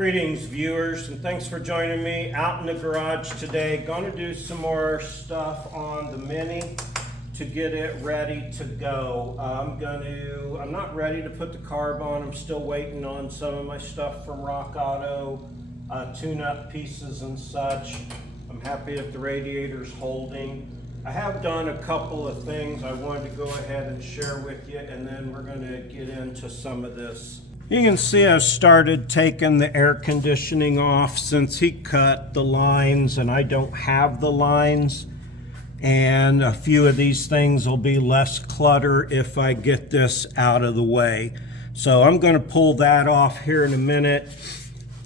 Greetings viewers, and thanks for joining me out in the garage today. Going to do some more stuff on the Mini to get it ready to go. I'm not ready to put the carb on. I'm still waiting on some of my stuff from Rock Auto, tune-up pieces and such. I'm happy that the radiator's holding. I have done a couple of things I wanted to go ahead and share with you, and then we're going to get into some of this. You can see I've started taking the air conditioning off since he cut the lines and I don't have the lines. And a few of these things will be less clutter if I get this out of the way. So I'm going to pull that off here in a minute.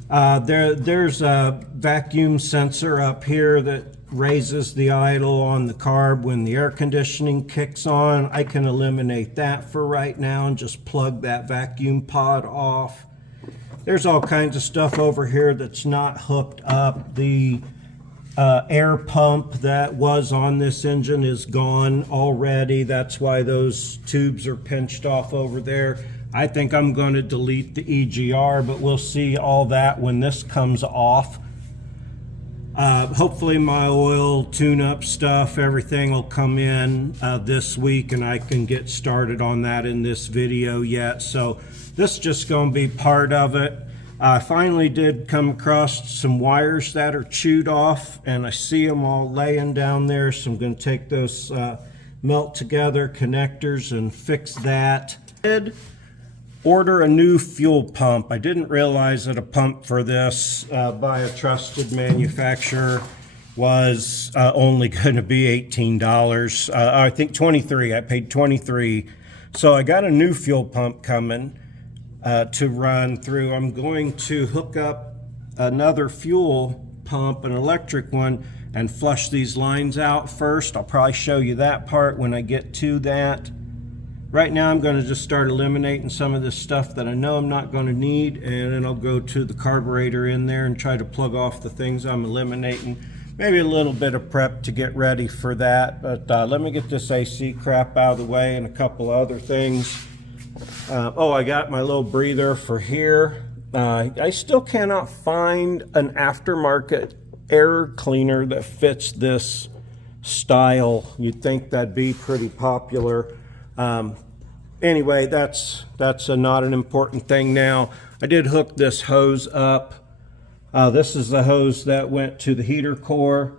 There's a vacuum sensor up here that raises the idle on the carb when the air conditioning kicks on. I can eliminate that for right now and just plug that vacuum pod off. There's all kinds of stuff over here that's not hooked up. The air pump that was on this engine is gone already. That's why those tubes are pinched off over there. I think I'm going to delete the EGR, but we'll see all that when this comes off. Hopefully my oil tune-up stuff, everything will come in this week, and I can get started on that in this video yet. So this is just going to be part of it. I finally did come across some wires that are chewed off, and I see them all laying down there. So I'm going to take those melt together connectors and fix that. Order a new fuel pump. I didn't realize that a pump for this by a trusted manufacturer was only going to be $18. I think $23. I paid $23. So I got a new fuel pump coming to run through. I'm going to hook up another fuel pump, an electric one, and flush these lines out first. I'll probably show you that part when I get to that. Right now I'm going to just start eliminating some of this stuff that I know I'm not going to need, and then I'll go to the carburetor in there and try to plug off the things I'm eliminating. Maybe a little bit of prep to get ready for that, but let me get this AC crap out of the way and a couple other things. Oh, I got my little breather for here. I still cannot find an aftermarket air cleaner that fits this style. You'd think that'd be pretty popular. Anyway, that's not an important thing now. I did hook this hose up. This is the hose that went to the heater core,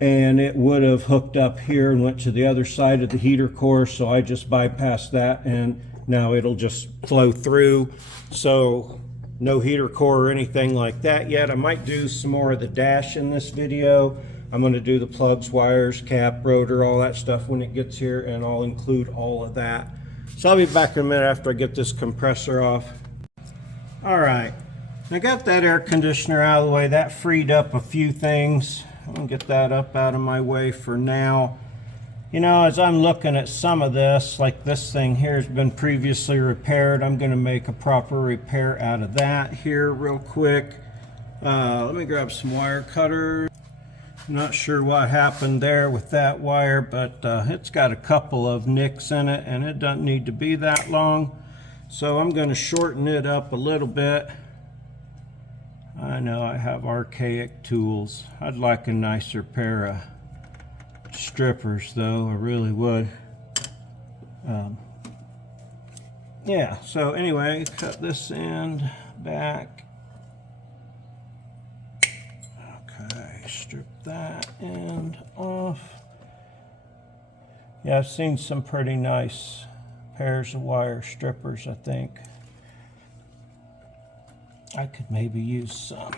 and it would have hooked up here and went to the other side of the heater core, so I just bypassed that, and now it'll just flow through. So no heater core or anything like that yet. I might do some more of the dash in this video. I'm going to do the plugs, wires, cap, rotor, all that stuff when it gets here, and I'll include all of that. So I'll be back in a minute after I get this compressor off. All right, I got that air conditioner out of the way. That freed up a few things. I'm going to get that up out of my way for now. You know, as I'm looking at some of this, like this thing here has been previously repaired. I'm going to make a proper repair out of that here real quick. Let me grab some wire cutters. Not sure what happened there with that wire, but it's got a couple of nicks in it, and it doesn't need to be that long. So I'm going to shorten it up a little bit. I know I have archaic tools. I'd like a nicer pair of strippers though, I really would. Yeah, so anyway, cut this end back. Strip that end off. Yeah, I've seen some pretty nice pairs of wire strippers, I think. I could maybe use some.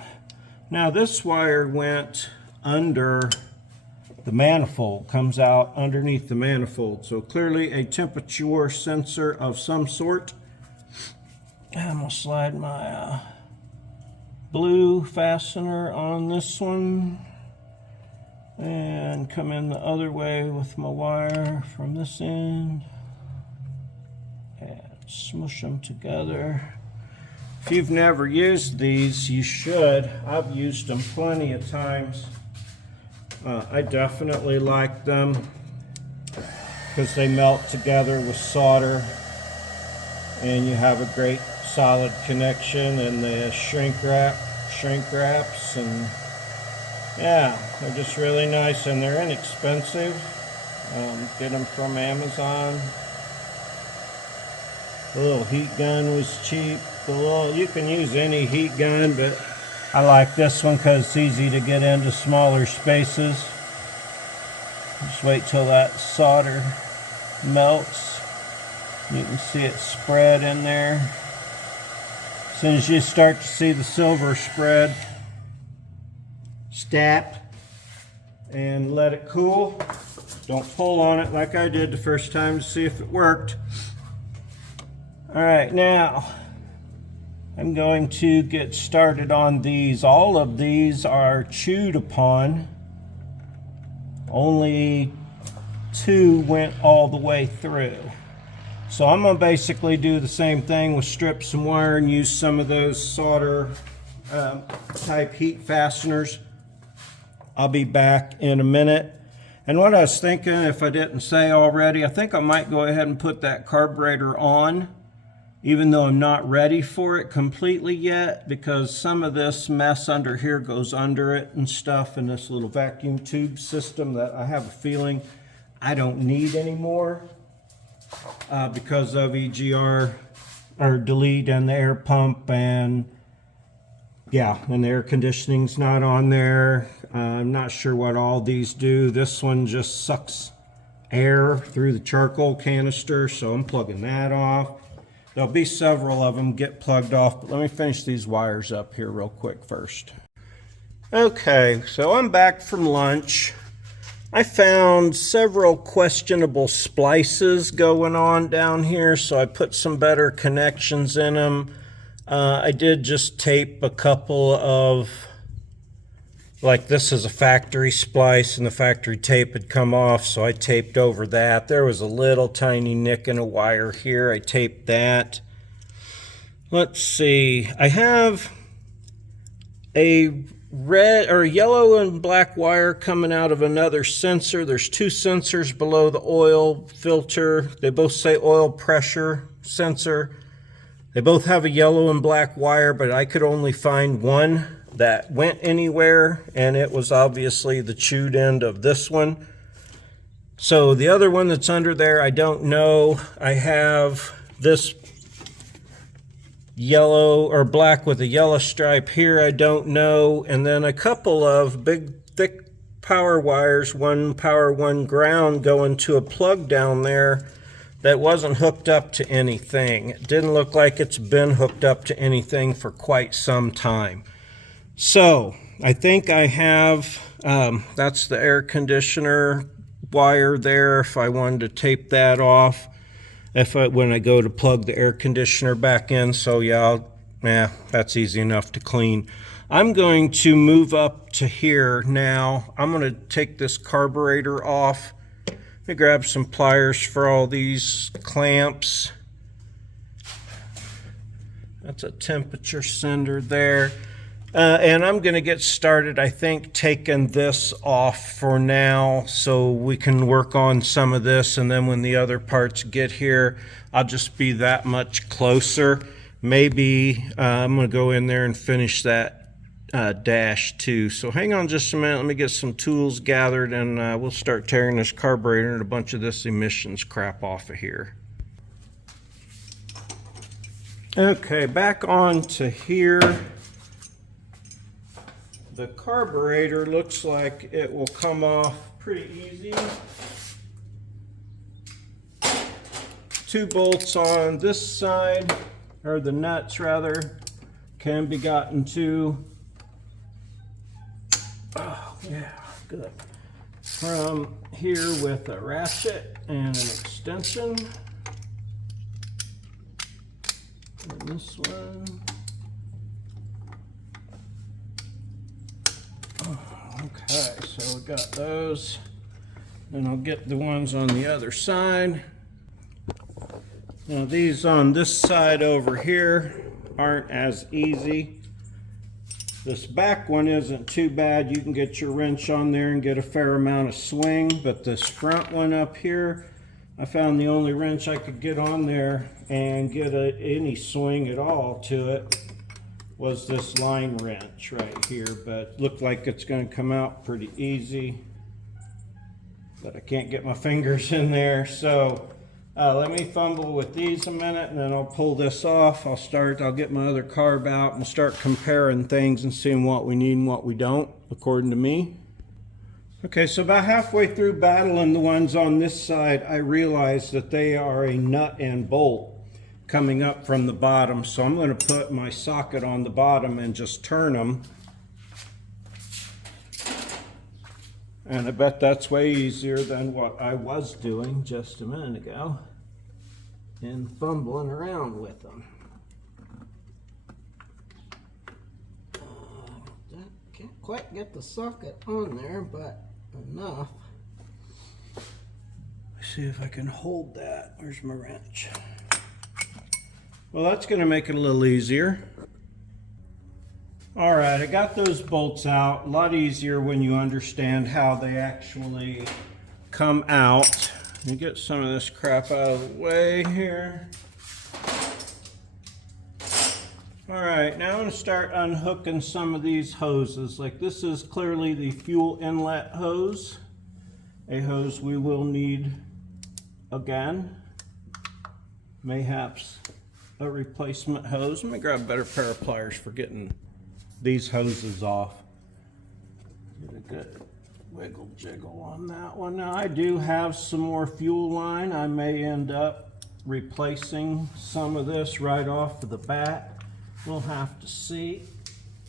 Now this wire went under the manifold, comes out underneath the manifold. So clearly a temperature sensor of some sort. I'm gonna slide my blue fastener on this one and come in the other way with my wire from this end and smush them together. If you've never used these, you should. I've used them plenty of times. I definitely like them because they melt together with solder and you have a great solid connection, and the shrink wraps, and yeah, they're just really nice, and they're inexpensive. Get them from Amazon. The little heat gun was cheap. You can use any heat gun, but I like this one because it's easy to get into smaller spaces. Just wait till that solder melts. You can see it spread in there. As soon as you start to see the silver spread, stop and let it cool. Don't pull on it like I did the first time to see if it worked. All right, now I'm going to get started on these. All of these are chewed upon. Only 2 went all the way through. So I'm gonna basically do the same thing with strip some wire and use some of those solder type heat fasteners. I'll be back in a minute. And what I was thinking, if I didn't say already, I think I might go ahead and put that carburetor on, even though I'm not ready for it completely yet, because some of this mess under here goes under it and stuff, and this little vacuum tube system that I have a feeling I don't need anymore because of EGR or delete and the air pump, and yeah, and the air conditioning's not on there. I'm not sure what all these do. This one just sucks air through the charcoal canister, so I'm plugging that off. There'll be several of them get plugged off, but let me finish these wires up here real quick first. Okay, so I'm back from lunch. I found several questionable splices going on down here, so I put some better connections in them. I did just tape a couple of, like this is a factory splice and the factory tape had come off, so I taped over that. There was a little tiny nick in a wire here. I taped that. Let's see. I have a red or yellow and black wire coming out of another sensor. There's 2 sensors below the oil filter. They both say oil pressure sensor. They both have a yellow and black wire, but I could only find one that went anywhere, and it was obviously the chewed end of this one. So the other one that's under there, I don't know. I have this yellow or black with a yellow stripe here, I don't know, and then a couple of big thick power wires, one power, one ground, going to a plug down there that wasn't hooked up to anything. It didn't look like it's been hooked up to anything for quite some time. So I think I have, that's the air conditioner wire there, if I wanted to tape that off when I go to plug the air conditioner back in. So yeah, that's easy enough to clean. I'm going to move up to here now. I'm going to take this carburetor off. Let me grab some pliers for all these clamps. That's a temperature sender there. And I'm going to get started, I think, taking this off for now so we can work on some of this, and then when the other parts get here, I'll just be that much closer. Maybe I'm going to go in there and finish that dash too. So hang on just a minute. Let me get some tools gathered, and we'll start tearing this carburetor and a bunch of this emissions crap off of here. Okay, back on to here. The carburetor looks like it will come off pretty easy. 2 bolts on this side, or the nuts rather, can be gotten to. Oh yeah, good. From here with a ratchet and an extension. And this one. Okay, so we got those. And I'll get the ones on the other side. Now these on this side over here aren't as easy. This back one isn't too bad. You can get your wrench on there and get a fair amount of swing, but this front one up here, I found the only wrench I could get on there and get any swing at all to it was this line wrench right here, but looked like it's going to come out pretty easy, but I can't get my fingers in there. So let me fumble with these a minute and then I'll pull this off. I'll get my other carb out and start comparing things and seeing what we need and what we don't, according to me. Okay, so about halfway through battling the ones on this side, I realized that they are a nut and bolt coming up from the bottom. So I'm going to put my socket on the bottom and just turn them. And I bet that's way easier than what I was doing just a minute ago and fumbling around with them. Can't quite get the socket on there, but enough. Let's see if I can hold that. Where's my wrench? Well, that's going to make it a little easier. All right, I got those bolts out. A lot easier when you understand how they actually come out. Let me get some of this crap out of the way here. All right, now I'm going to start unhooking some of these hoses. Like this is clearly the fuel inlet hose, a hose we will need again, mayhaps a replacement hose. Let me grab a better pair of pliers for getting these hoses off. Get a good wiggle jiggle on that one. Now I do have some more fuel line. I may end up replacing some of this right off of the bat. We'll have to see.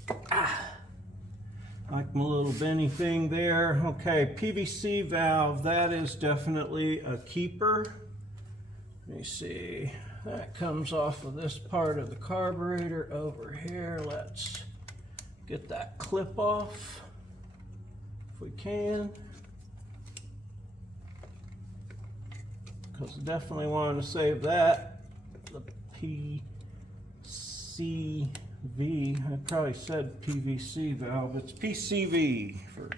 Like my little Benny thing there. Okay, PVC valve, that is definitely a keeper. Let me see. That comes off of this part of the carburetor over here. Let's get that clip off if we can. Because I definitely want to save that. The PCV, I probably said PVC valve. It's PCV for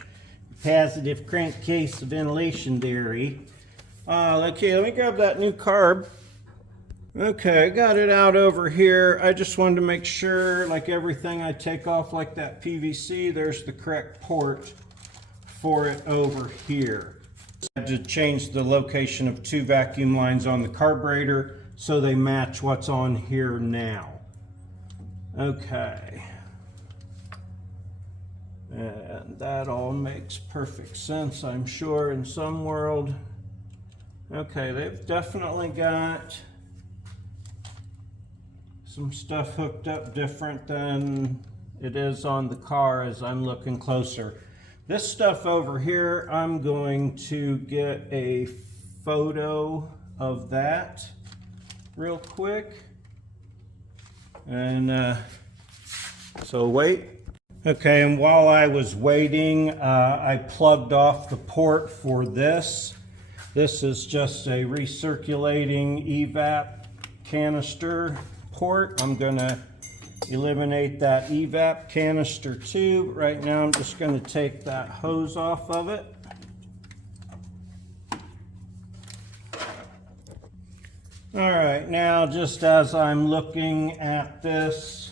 positive crankcase ventilation dairy. Okay, let me grab that new carb. Okay, I got it out over here. I just wanted to make sure, like everything I take off like that PVC, there's the correct port for it over here. I had to change the location of 2 vacuum lines on the carburetor so they match what's on here now. Okay. And that all makes perfect sense, I'm sure, in some world. Okay, they've definitely got some stuff hooked up different than it is on the car as I'm looking closer. This stuff over here, I'm going to get a photo of that real quick. And so wait. Okay, and while I was waiting, I plugged off the port for this. This is just a recirculating evap canister port. I'm gonna eliminate that evap canister too. Right now I'm just gonna take that hose off of it. All right, now just as I'm looking at this,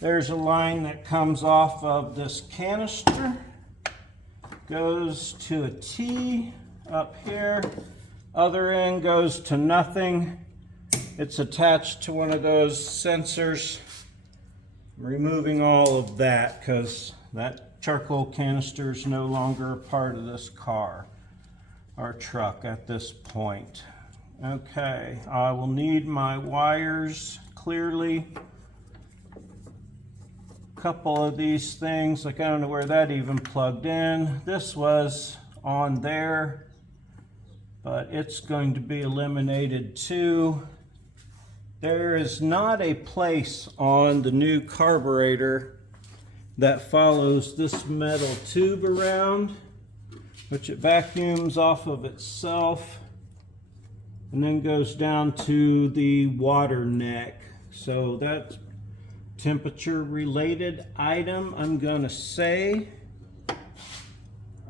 there's a line that comes off of this canister, goes to a T up here, other end goes to nothing. It's attached to one of those sensors. I'm removing all of that because that charcoal canister is no longer a part of this car or truck at this point. Okay, I will need my wires clearly. A couple of these things, like I don't know where that even plugged in. This was on there, but it's going to be eliminated too. There is not a place on the new carburetor that follows this metal tube around, which it vacuums off of itself and then goes down to the water neck. So that's temperature related item. I'm gonna say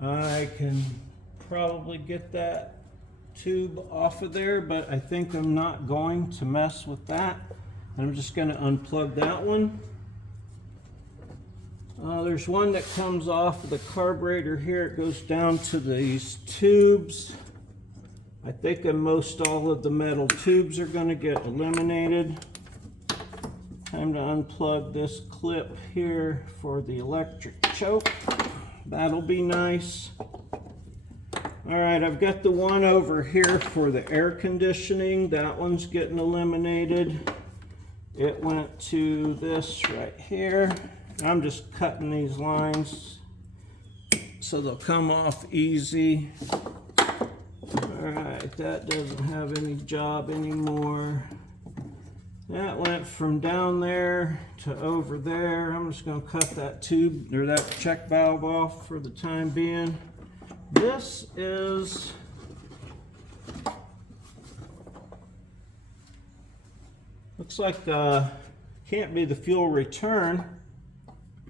I can probably get that tube off of there, but I think I'm not going to mess with that. I'm just going to unplug that one. There's one that comes off of the carburetor here. It goes down to these tubes. I think most all of the metal tubes are going to get eliminated. Time to unplug this clip here for the electric choke. That'll be nice. All right, I've got the one over here for the air conditioning. That one's getting eliminated. It went to this right here. I'm just cutting these lines so they'll come off easy. All right, that doesn't have any job anymore. That went from down there to over there. I'm just going to cut that tube or that check valve off for the time being. This is looks like can't be the fuel return.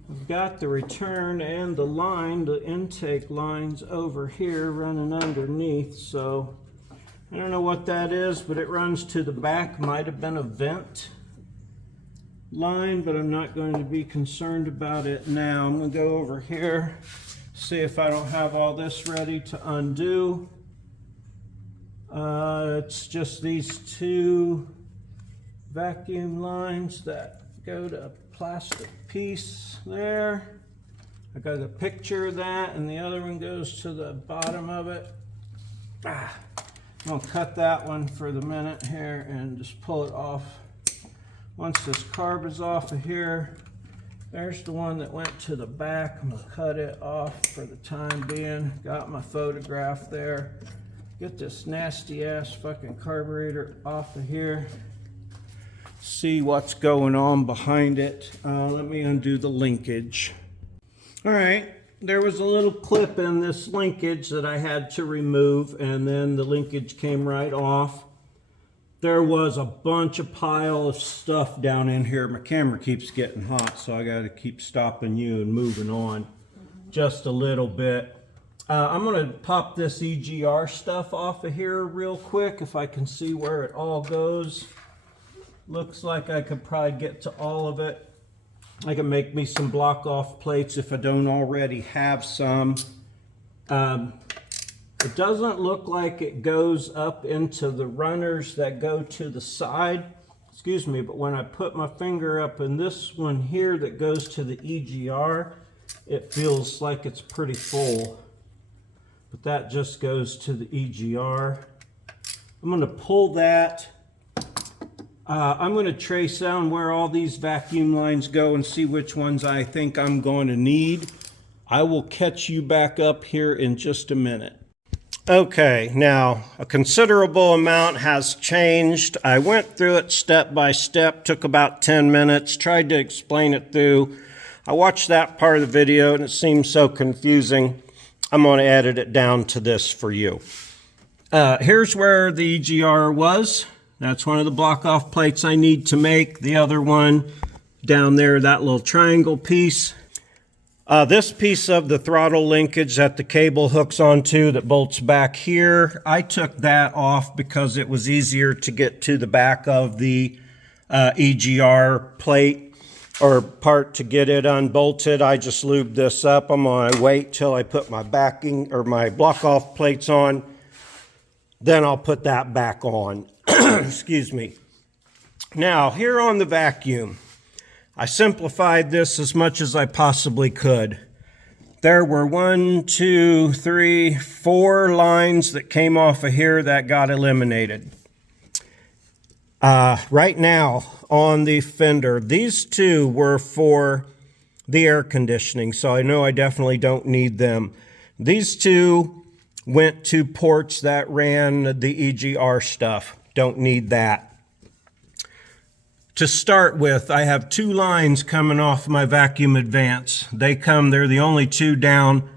We've got the return and the line, the intake lines over here running underneath, so I don't know what that is, but it runs to the back. Might have been a vent line, but I'm not going to be concerned about it now. I'm going to go over here, see if I don't have all this ready to undo. It's just these two vacuum lines that go to a plastic piece there. I got a picture of that, and the other one goes to the bottom of it. I'm gonna cut that one for the minute here and just pull it off. Once this carb is off of here, there's the one that went to the back. I'm gonna cut it off for the time being. Got my photograph there. Get this nasty ass fucking carburetor off of here. See what's going on behind it. Let me undo the linkage. All right. There was a little clip in this linkage that I had to remove, and then the linkage came right off. There was a bunch of pile of stuff down in here. My camera keeps getting hot, so I got to keep stopping you and moving on just a little bit. I'm going to pop this EGR stuff off of here real quick if I can see where it all goes. Looks like I could probably get to all of it. I can make me some block off plates if I don't already have some. It doesn't look like it goes up into the runners that go to the side. Excuse me, but when I put my finger up in this one here that goes to the EGR, it feels like it's pretty full. But that just goes to the EGR. I'm going to pull that. I'm going to trace down where all these vacuum lines go and see which ones I think I'm going to need. I will catch you back up here in just a minute. Okay, now a considerable amount has changed. I went through it step by step, took about 10 minutes, tried to explain it through. I watched that part of the video and it seemed so confusing. I'm going to edit it down to this for you. Here's where the EGR was. That's one of the block off plates I need to make. The other one down there, that little triangle piece. This piece of the throttle linkage that the cable hooks onto that bolts back here, I took that off because it was easier to get to the back of the EGR plate or part to get it unbolted. I just lubed this up. I'm going to wait till I put my backing or my block off plates on. Then I'll put that back on. Excuse me. Now, here on the vacuum, I simplified this as much as I possibly could. There were 1, 2, 3, 4 lines that came off of here that got eliminated. Right now on the fender, these two were for the air conditioning, so I know I definitely don't need them. These two went to ports that ran the EGR stuff. Don't need that. To start with, I have 2 lines coming off my vacuum advance. They're the only 2 down,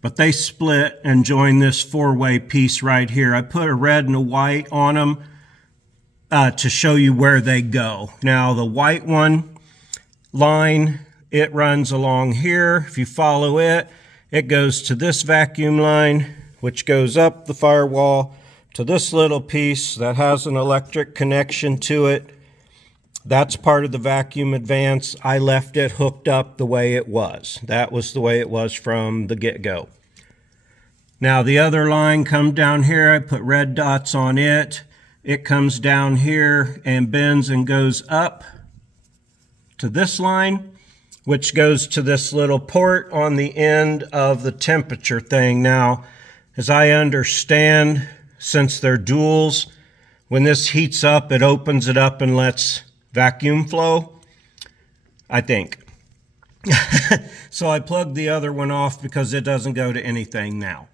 but they split and join this 4-way piece right here. I put a red and a white on them to show you where they go. Now, the white one line, it runs along here. If you follow it, it goes to this vacuum line, which goes up the firewall to this little piece that has an electric connection to it. That's part of the vacuum advance. I left it hooked up the way it was. That was the way it was from the get-go. Now the other line comes down here. I put red dots on it. It comes down here and bends and goes up to this line, which goes to this little port on the end of the temperature thing. Now, as I understand, since they're duals, when this heats up, it opens it up and lets vacuum flow, I think. So I plugged the other one off because it doesn't go to anything now.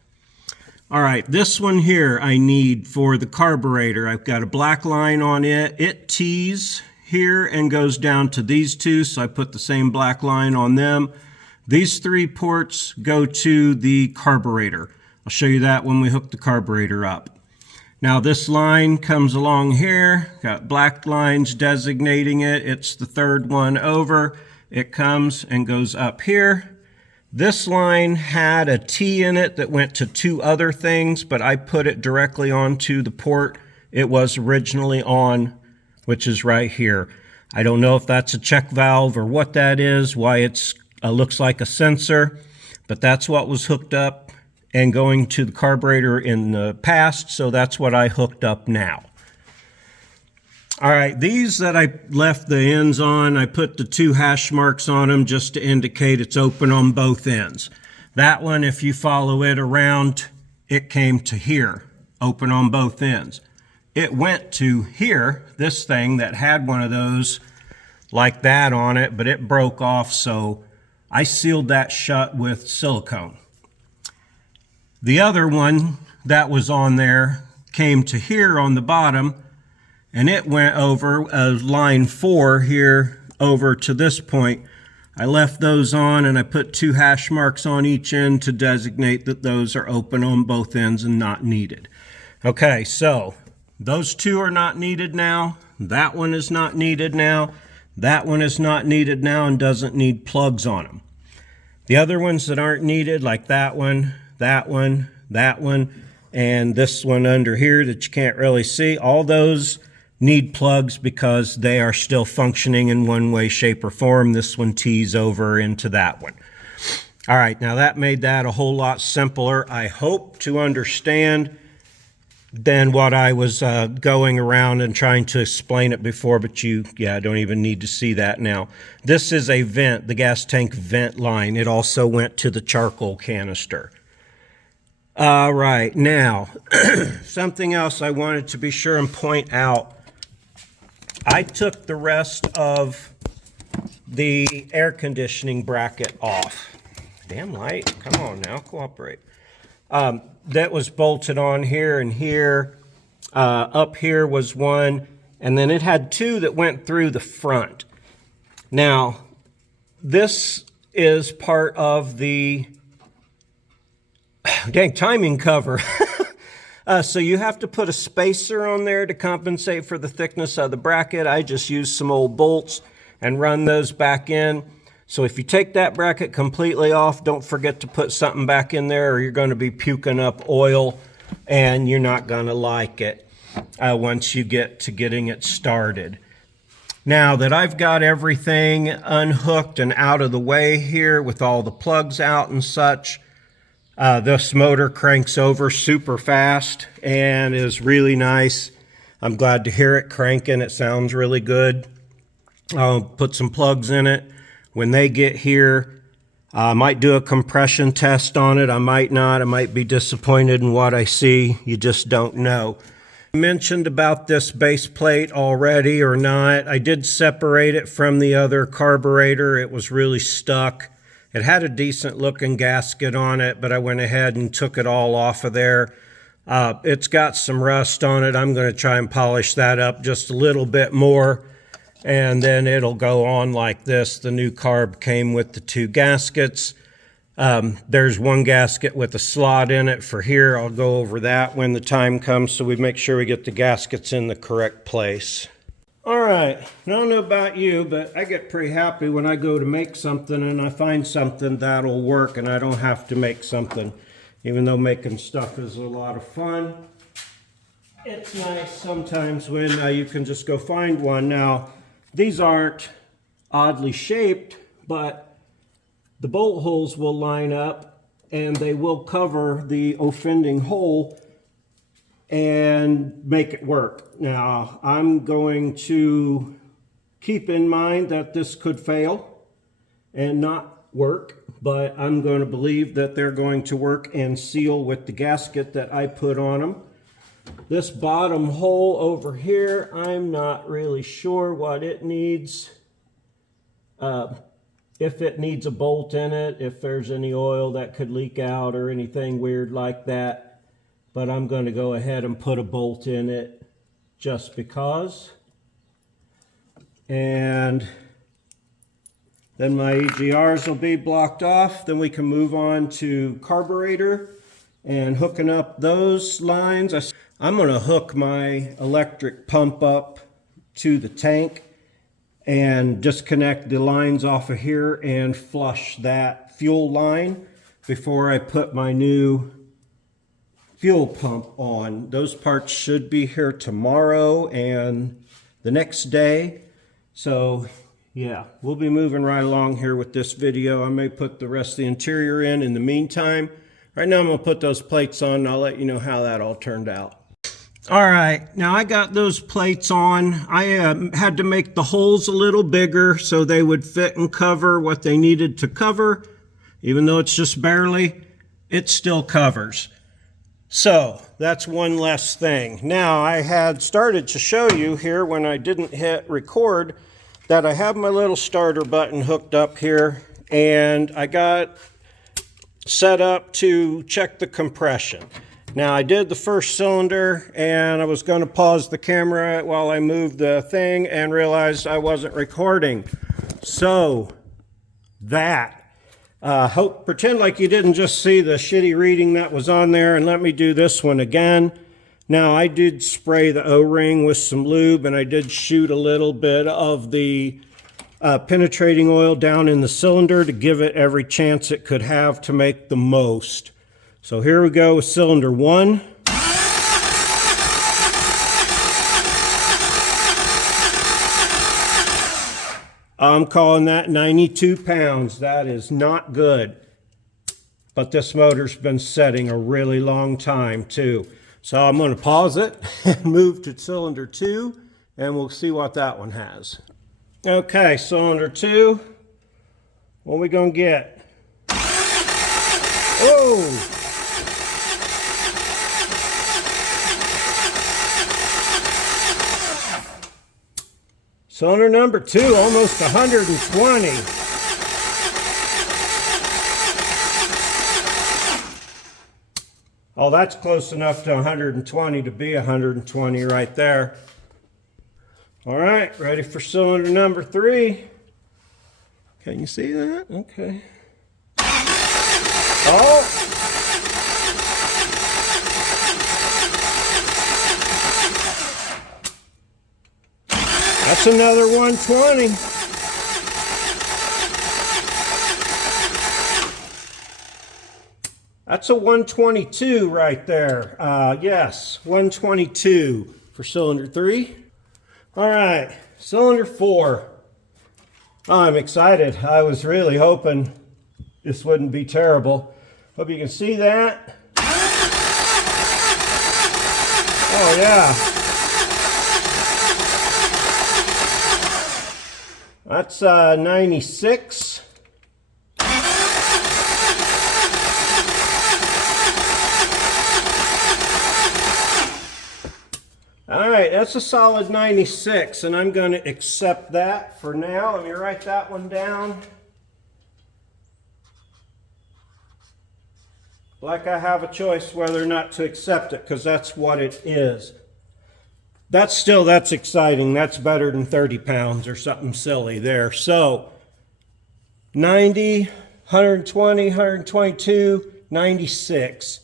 All right, this one here I need for the carburetor. I've got a black line on it. It tees here and goes down to these two, so I put the same black line on them. These 3 ports go to the carburetor. I'll show you that when we hook the carburetor up. Now this line comes along here, got black lines designating it. It's the 3rd one over. It comes and goes up here. This line had a T in it that went to 2 other things, but I put it directly onto the port it was originally on, which is right here. I don't know if that's a check valve or what that is, why it looks like a sensor, but that's what was hooked up and going to the carburetor in the past, so that's what I hooked up now. All right, these that I left the ends on, I put the 2 hash marks on them just to indicate it's open on both ends. That one, if you follow it around, it came to here, open on both ends. It went to here, this thing that had one of those like that on it, but it broke off, so I sealed that shut with silicone. The other one that was on there came to here on the bottom, and it went over line 4 here over to this point. I left those on and I put 2 hash marks on each end to designate that those are open on both ends and not needed. Okay, so those 2 are not needed now. That one is not needed now. That one is not needed now and doesn't need plugs on them. The other ones that aren't needed, like that one, that one, that one, and this one under here that you can't really see, all those need plugs because they are still functioning in one way, shape, or form. This one tees over into that one. All right, now that made that a whole lot simpler, I hope, to understand than what I was going around and trying to explain it before, but I don't even need to see that now. This is a vent, the gas tank vent line. It also went to the charcoal canister. All right, now, something else I wanted to be sure and point out. I took the rest of the air conditioning bracket off. Damn light, come on now, cooperate. That was bolted on here and here. Up here was one, and then it had 2 that went through the front. Now, this is part of the timing cover. So you have to put a spacer on there to compensate for the thickness of the bracket. I just used some old bolts and run those back in. So if you take that bracket completely off, don't forget to put something back in there or you're going to be puking up oil and you're not going to like it once you get to getting it started. Now that I've got everything unhooked and out of the way here with all the plugs out and such, this motor cranks over super fast and is really nice. I'm glad to hear it cranking. It sounds really good. I'll put some plugs in it. When they get here, I might do a compression test on it. I might not. I might be disappointed in what I see. You just don't know. I mentioned about this base plate already or not. I did separate it from the other carburetor. It was really stuck. It had a decent looking gasket on it, but I went ahead and took it all off of there. It's got some rust on it. I'm going to try and polish that up just a little bit more, and then it'll go on like this. The new carb came with the 2 gaskets. There's one gasket with a slot in it for here. I'll go over that when the time comes, so we make sure we get the gaskets in the correct place. All right, I don't know about you, but I get pretty happy when I go to make something and I find something that'll work and I don't have to make something, even though making stuff is a lot of fun. it's nice sometimes when you can just go find one. Now, these aren't oddly shaped, but the bolt holes will line up and they will cover the offending hole and make it work. Now, I'm going to keep in mind that this could fail and not work, but I'm going to believe that they're going to work and seal with the gasket that I put on them. This bottom hole over here, I'm not really sure what it needs. If it needs a bolt in it, if there's any oil that could leak out or anything weird like that. But I'm going to go ahead and put a bolt in it just because. And then my EGRs will be blocked off. Then we can move on to carburetor and hooking up those lines. I'm going to hook my electric pump up to the tank and disconnect the lines off of here and flush that fuel line before I put my new fuel pump on. Those parts should be here tomorrow and the next day. So yeah, we'll be moving right along here with this video. I may put the rest of the interior in the meantime. Right now I'm going to put those plates on and I'll let you know how that all turned out. All right, now I got those plates on. I had to make the holes a little bigger so they would fit and cover what they needed to cover. Even though it's just barely, it still covers. So that's one less thing. Now I had started to show you here when I didn't hit record that I have my little starter button hooked up here and I got set up to check the compression. Now I did the first cylinder and I was going to pause the camera while I moved the thing and realized I wasn't recording. So pretend like you didn't just see the shitty reading that was on there and let me do this one again. Now I did spray the O-ring with some lube and I did shoot a little bit of the penetrating oil down in the cylinder to give it every chance it could have to make the most. So here we go with cylinder 1. I'm calling that 92 pounds. That is not good. But this motor's been setting a really long time too. So I'm going to pause it and move to cylinder 2 and we'll see what that one has. Okay, cylinder 2. What are we going to get? Oh! Cylinder number 2, almost 120. Oh, that's close enough to 120 to be 120 right there. All right, ready for cylinder number 3. Can you see that? Okay. Oh! That's another 120. That's a 122 right there. Yes, 122 for cylinder 3. All right, cylinder 4. Oh, I'm excited. I was really hoping this wouldn't be terrible. Hope you can see that. Oh, yeah. That's 96. All right, that's a solid 96, and I'm going to accept that for now. Let me write that one down. Like I have a choice whether or not to accept it, because that's what it is. That's exciting. That's better than 30 pounds or something silly there. So 90, 120, 122, 96.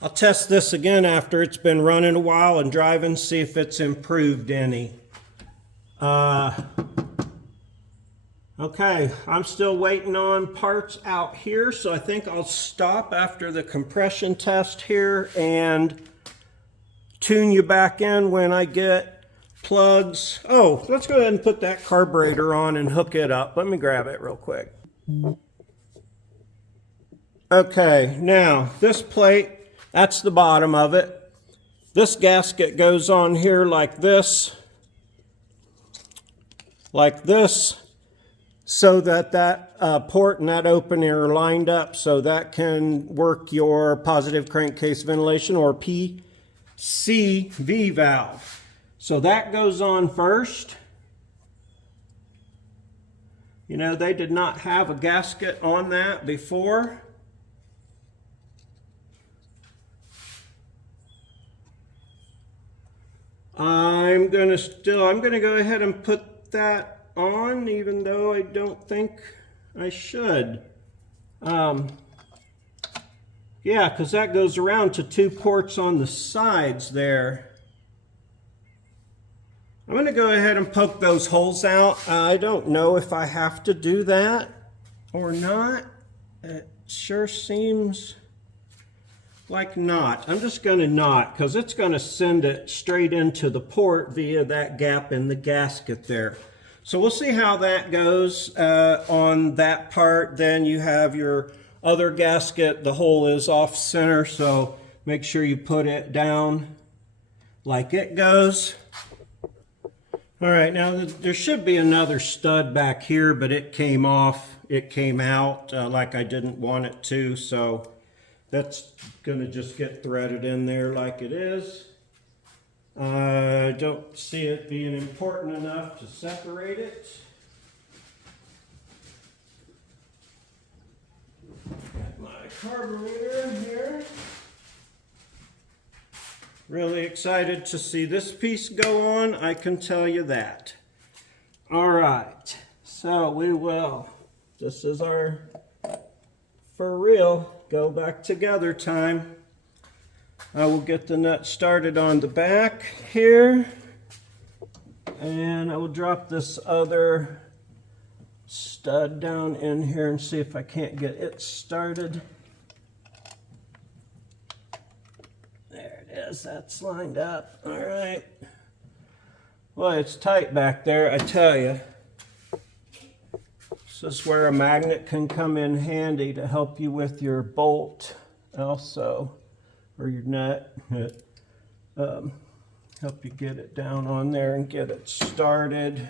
I'll test this again after it's been running a while and driving, see if it's improved any. Okay, I'm still waiting on parts out here, so I think I'll stop after the compression test here and tune you back in when I get plugs. Oh, let's go ahead and put that carburetor on and hook it up. Let me grab it real quick. Okay, now this plate, that's the bottom of it. This gasket goes on here like this, so that that port and that opening are lined up, so that can work your positive crankcase ventilation or PCV valve. So that goes on first. You know, they did not have a gasket on that before. I'm gonna go ahead and put that on, even though I don't think I should. Yeah, because that goes around to 2 ports on the sides there. I'm gonna go ahead and poke those holes out. I don't know if I have to do that or not. It sure seems like not. I'm just gonna not, because it's gonna send it straight into the port via that gap in the gasket there. So we'll see how that goes on that part. Then you have your other gasket. The hole is off center, so make sure you put it down like it goes. All right, now there should be another stud back here, but it came off. It came out like I didn't want it to, so that's gonna just get threaded in there like it is. I don't see it being important enough to separate it. Got my carburetor in here. Really excited to see this piece go on, I can tell you that. All right, so we will, this is our, for real, go back together time. I will get the nut started on the back here, and I will drop this other stud down in here and see if I can't get it started. There it is, that's lined up. All right. Well, it's tight back there, I tell you. This is where a magnet can come in handy to help you with your bolt also, or your nut. Help you get it down on there and get it started.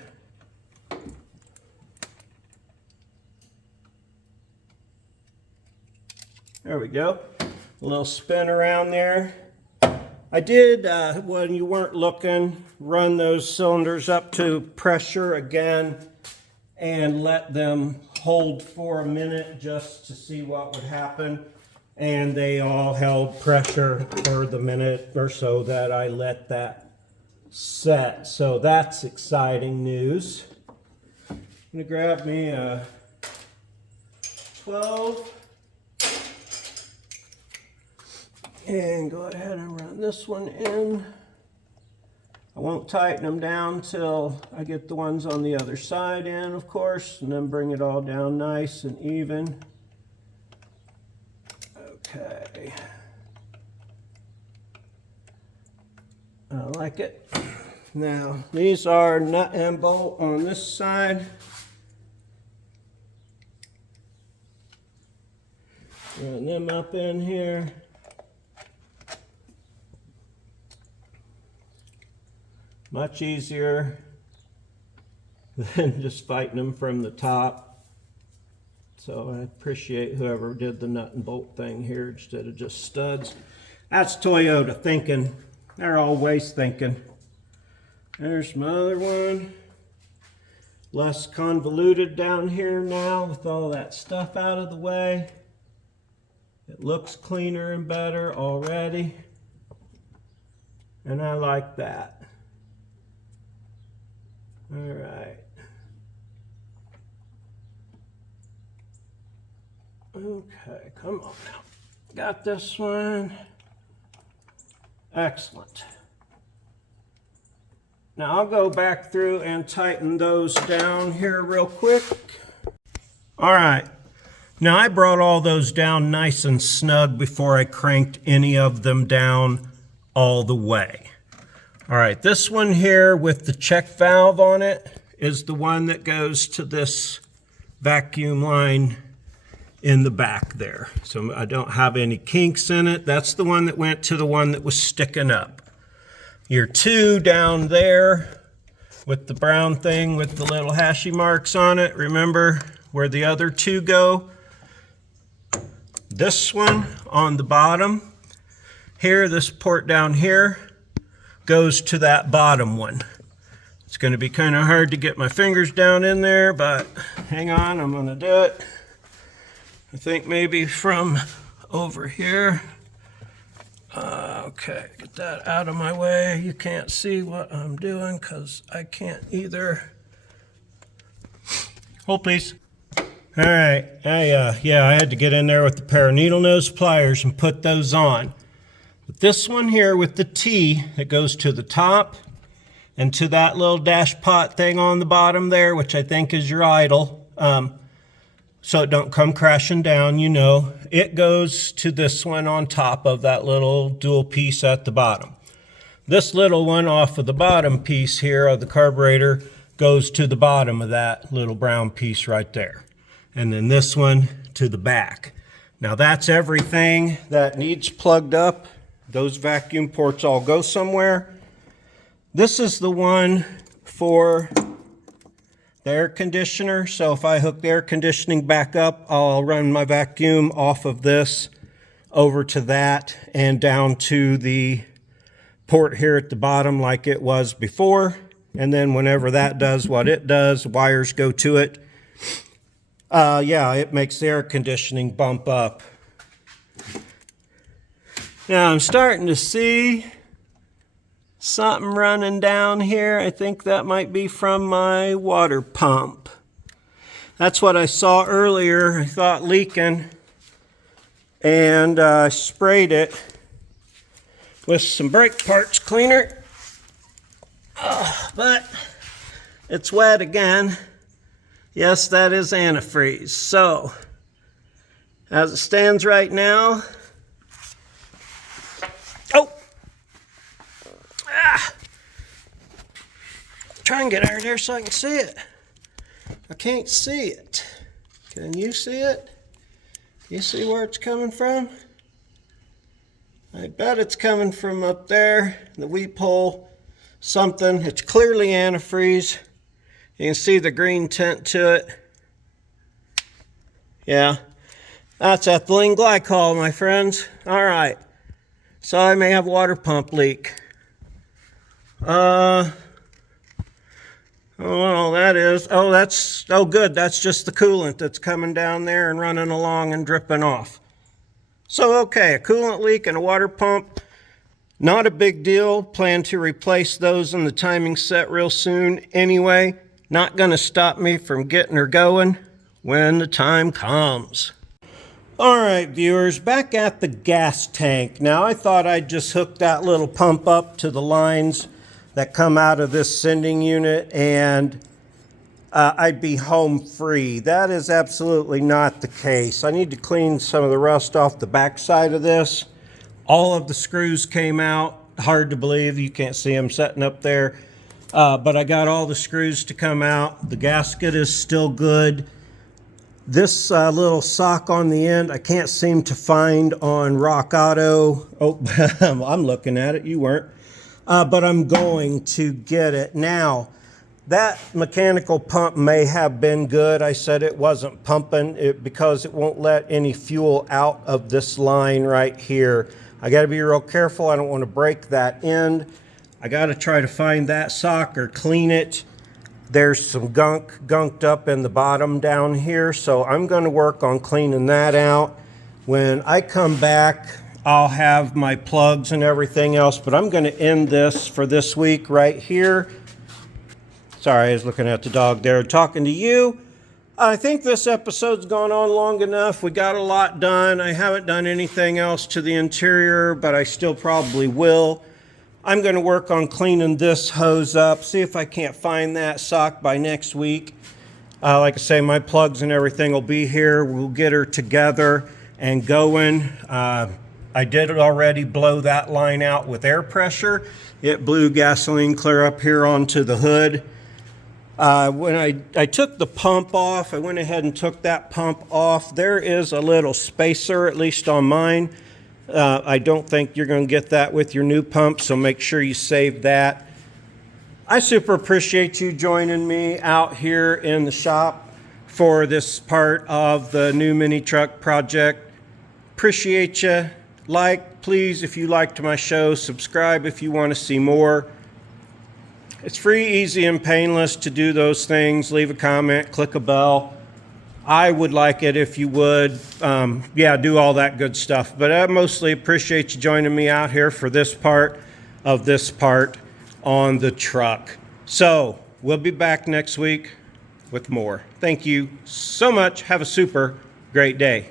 There we go. A little spin around there. I did, when you weren't looking, run those cylinders up to pressure again and let them hold for a minute just to see what would happen. And they all held pressure for the minute or so that I let that set. So that's exciting news. I'm gonna grab me a 12 and go ahead and run this one in. I won't tighten them down till I get the ones on the other side in, of course, and then bring it all down nice and even. Okay. I like it. Now, these are nut and bolt on this side. Run them up in here. Much easier than just fighting them from the top. So I appreciate whoever did the nut and bolt thing here instead of just studs. That's Toyota thinking. They're always thinking. There's my other one. Less convoluted down here now with all that stuff out of the way. It looks cleaner and better already. And I like that. All right. Okay, come on now. Got this one. Excellent. Now I'll go back through and tighten those down here real quick. All right. Now I brought all those down nice and snug before I cranked any of them down all the way. All right, this one here with the check valve on it is the one that goes to this vacuum line in the back there. So I don't have any kinks in it. That's the one that went to the one that was sticking up. Your two down there with the brown thing with the little hashy marks on it. Remember where the other two go? This one on the bottom here, this port down here, goes to that bottom one. It's going to be kind of hard to get my fingers down in there, but hang on, I'm going to do it. I think maybe from over here. Okay, get that out of my way. You can't see what I'm doing because I can't either. Hold please. All right, I had to get in there with the pair of needle nose pliers and put those on. But this one here with the T that goes to the top and to that little dash pot thing on the bottom there, which I think is your idle, so it don't come crashing down, you know. It goes to this one on top of that little dual piece at the bottom. This little one off of the bottom piece here of the carburetor goes to the bottom of that little brown piece right there. And then this one to the back. Now that's everything that needs plugged up. Those vacuum ports all go somewhere. This is the one for the air conditioner. So if I hook the air conditioning back up, I'll run my vacuum off of this over to that and down to the port here at the bottom like it was before. And then whenever that does what it does, wires go to it. Yeah, it makes the air conditioning bump up. Now I'm starting to see something running down here. I think that might be from my water pump. That's what I saw earlier. I thought leaking, and I sprayed it with some brake parts cleaner. But it's wet again. Yes, that is antifreeze. So, as it stands right now, try and get out of there so I can see it. I can't see it. Can you see it? You see where it's coming from? I bet it's coming from up there, the weep hole, something. It's clearly antifreeze. You can see the green tint to it. Yeah, that's ethylene glycol, my friends. All right, so I may have a water pump leak. Oh, that is, oh good, that's just the coolant that's coming down there and running along and dripping off. So, okay, a coolant leak and a water pump, not a big deal. Plan to replace those in the timing set real soon anyway. Not gonna stop me from getting her going when the time comes. All right, viewers, back at the gas tank. Now, I thought I'd just hook that little pump up to the lines that come out of this sending unit and I'd be home free. That is absolutely not the case. I need to clean some of the rust off the back side of this. All of the screws came out. Hard to believe, you can't see them setting up there. But I got all the screws to come out. The gasket is still good. This little sock on the end, I can't seem to find on Rock Auto. Oh, I'm looking at it, you weren't. But I'm going to get it. Now, that mechanical pump may have been good. I said it wasn't pumping because it won't let any fuel out of this line right here. I got to be real careful. I don't want to break that end. I got to try to find that sock or clean it. There's some gunked up in the bottom down here, so I'm going to work on cleaning that out. When I come back, I'll have my plugs and everything else, but I'm going to end this for this week right here. Sorry, I was looking at the dog there talking to you. I think this episode's gone on long enough. We got a lot done. I haven't done anything else to the interior, but I still probably will. I'm going to work on cleaning this hose up, see if I can't find that sock by next week. Like I say, my plugs and everything will be here. We'll get her together and going. I did already blow that line out with air pressure. It blew gasoline clear up here onto the hood. When I took the pump off, I went ahead and took that pump off. There is a little spacer, at least on mine. I don't think you're going to get that with your new pump, so make sure you save that. I super appreciate you joining me out here in the shop for this part of the new mini truck project. Appreciate you. Please, if you liked my show, subscribe if you want to see more. It's free, easy, and painless to do those things. Leave a comment, click a bell. I would like it if you would. Yeah, do all that good stuff. But I mostly appreciate you joining me out here for this part of this part on the truck. So we'll be back next week with more. Thank you so much. Have a super great day.